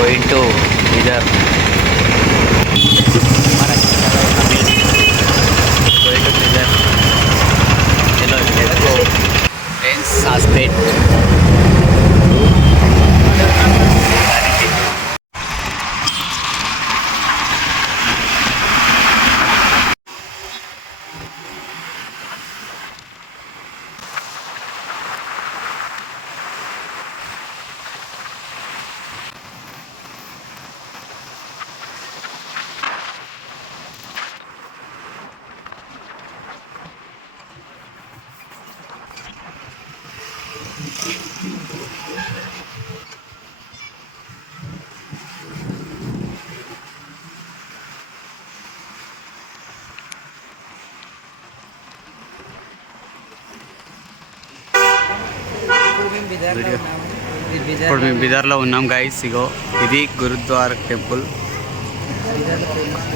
going to Bidar. Going to Bidar. Hello, let's go. Friends, Saspet. ఇప్పుడు మేము బిదర్లో ఉన్నాం guys. ఇగో ఇది గురుద్వారా టెంపుల్,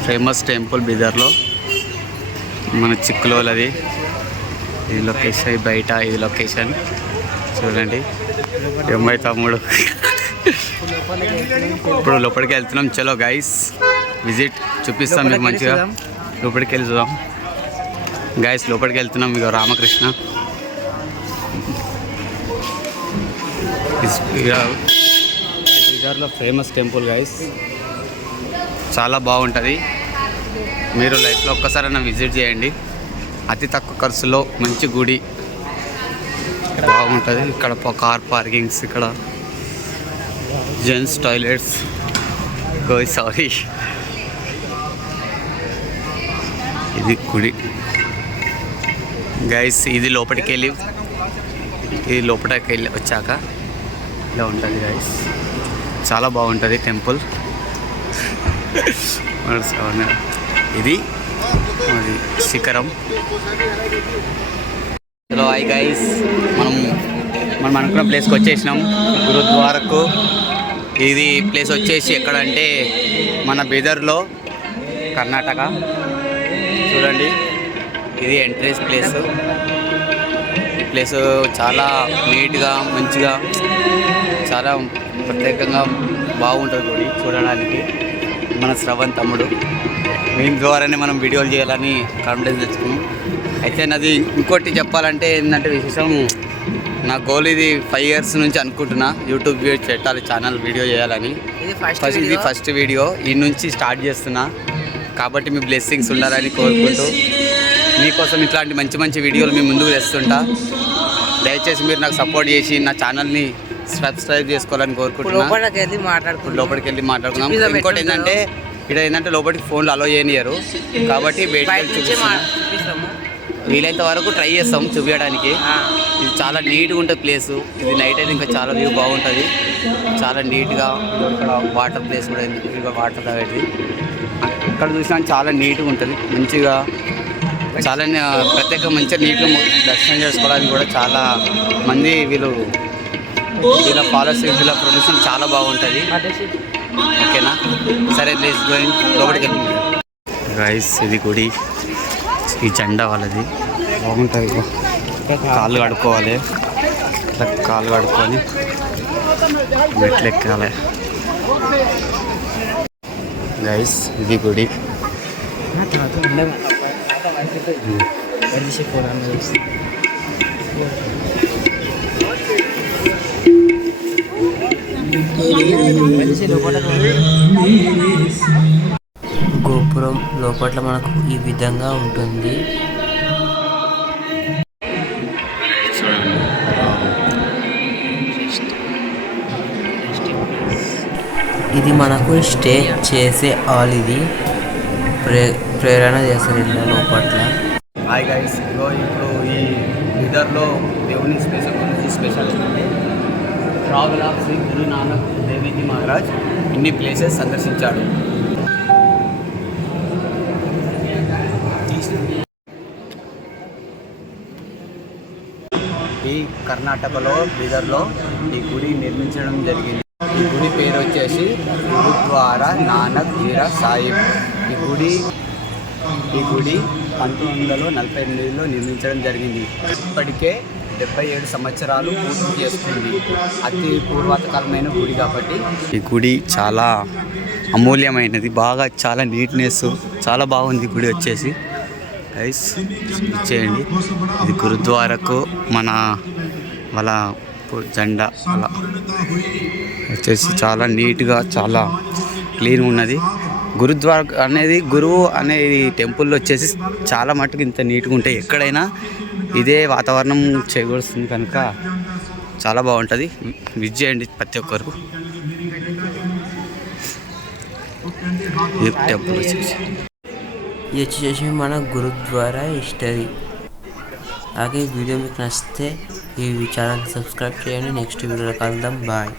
ఫేమస్ టెంపుల్ బిదర్లో. మన చిక్కులోలది ఇది లొకేషన్. బయట ఇది లొకేషన్ చూడండి. ఎంఐ తమ్ముడు ఇప్పుడు లోపలికి వెళ్తున్నాం. చలో గైస్ విజిట్ చూపిస్తాం మీకు మంచిగా. లోపలికి వెళ్ళి చూద్దాం గైస్. లోపలికి వెళ్తున్నాం. ఇక రామకృష్ణ బీదర్లో ఫేమస్ టెంపుల్ గైస్. చాలా బాగుంటుంది. మీరు లైఫ్లో ఒక్కసారైనా విజిట్ చేయండి. అతి తక్కువ ఖర్చులో మంచి గుడి బాగుంటుంది. ఇక్కడ కార్ పార్కింగ్స్, ఇక్కడ జెంట్స్ టాయిలెట్స్. సారీ, ఇది గుడి గైస్. ఇది లోపలికి వెళ్ళి వచ్చాక ఇలా ఉంటుంది గైస్. చాలా బాగుంటుంది టెంపుల్. ఇది శిఖరం. హలో హాయ్ గైస్, మనం అనుకున్న ప్లేస్కి వచ్చేసినాం, గురుద్వారకు. ఇది ప్లేస్ వచ్చేసి ఎక్కడంటే మన బీదర్లో, కర్ణాటక. చూడండి, ఇది ఎంట్రెన్స్ ప్లేస్. ఈ ప్లేస్ చాలా నీట్గా, మంచిగా, చాలా ప్రత్యేకంగా బాగుంటుంది గుడి చూడడానికి. మన శ్రవణ్ తమ్ముడు దీని ద్వారానే మనం వీడియోలు చేయాలని కాన్ఫిడెన్స్ తెచ్చుకున్నాం. అయితే నాది ఇంకోటి చెప్పాలంటే ఏంటంటే విశేషం, నా గోల్ ఇది 5 years నుంచి అనుకుంటున్నా యూట్యూబ్ పెట్టాలి, ఛానల్ వీడియో చేయాలని. ఇది ఫస్ట్ వీడియో ఈ నుంచి స్టార్ట్ చేస్తున్నా. కాబట్టి మీ బ్లెస్సింగ్స్ ఉండాలని కోరుకుంటూ మీకోసం ఇట్లాంటి మంచి మంచి వీడియోలు మీ ముందుకు తెస్తుంటా. దయచేసి మీరు నాకు సపోర్ట్ చేసి నా ఛానల్ని సబ్స్క్రైబ్ చేసుకోవాలని కోరుకుంటున్నా. లోపలికి వెళ్ళి మాట్లాడుకున్నాం. ఇంకోటి ఏంటంటే ఇక్కడ లోపలికి ఫోన్లు అలో చేయనియరు. కాబట్టి వీలైనంత వరకు ట్రై చేస్తాం చూపించడానికి. ఇది చాలా నీట్గా ఉంటుంది ప్లేసు. ఇది నైట్ అయితే ఇంకా చాలా వ్యూ బాగుంటుంది, చాలా నీట్గా. ఇక్కడ వాటర్ ప్లేస్ కూడా ఇక్కడ వాటర్ తాగేది. ఇక్కడ చూసినా చాలా నీట్గా ఉంటుంది, మంచిగా, చాలా ప్రత్యేక మంచిగా నీట్గా దర్శనం చేసుకోవడానికి కూడా చాలా మంది వీళ్ళ పాలసీ, వీళ్ళ ప్రొడక్షన్ చాలా బాగుంటుంది. ఓకేనా, సరే ప్లీజ్ గోయింగ్ లోపలికి వెళ్ళి గైస్. ఇది గుడి, ఈ జెండా వాళ్ళది బాగుంటుంది. కాళ్ళు కడుక్కోవాలి, ఇట్లా కాళ్ళు కడుక్కొని మెట్లు ఎక్కాలి గైస్. ఇది గుడి. గోపురం లోపల మనకు ఈ విధంగా ఉంటుంది. ఇది మనకు స్టే చేసే హాల్. ఇది ప్రేరణ చేస్తారు ఇలా లోపల. హాయ్ గైస్, ఇప్పుడు ఈ బీదర్లో దేవుని స్పెషల్ ఏంటంటే ట్రావెల్ ఆఫ్ శ్రీ గురు నానక్ దేవ్ జీ మహారాజ్ ఇన్ని ప్లేసెస్ సందర్శించాడు. ఈ కర్ణాటకలో బీదర్లో ఈ గుడి నిర్మించడం జరిగింది. ఈ గుడి పేరు వచ్చేసి గురుద్వారా నానక్ జీరా సాహిబ్. ఈ గుడి 1948లో నిర్మించడం జరిగింది. ఇప్పటికే 77 సంవత్సరాలు పూర్తి చేసుకుంది. అతి పూర్వతకాలమైన గుడి కాబట్టి ఈ గుడి చాలా అమూల్యమైనది. బాగా చాలా నీట్నెస్, చాలా బాగుంది గుడి వచ్చేసి. గైస్ చేయండి, ఇది గురుద్వారకు మన వాళ్ళ జెండా అలా వచ్చేసి చాలా నీట్గా, చాలా క్లీన్ ఉన్నది. గురుద్వార అనేది, గురువు అనేది టెంపుల్లో వచ్చేసి చాలా మటుకు ఇంత నీట్గా ఉంటాయి. ఎక్కడైనా ఇదే వాతావరణం చేకూరుస్తుంది కనుక చాలా బాగుంటుంది. విజిట్ చేయండి ప్రతి ఒక్కరు. ఈ టెంపుల్ వచ్చేసి ఇది వచ్చేసి మన గురుద్వారా హిస్టరీ. అలాగే ఈ వీడియో మీకు నచ్చితే ఈ ఛానల్ సబ్స్క్రైబ్ చేయండి. నెక్స్ట్ వీడియోలో కలుద్దాం. బాయ్.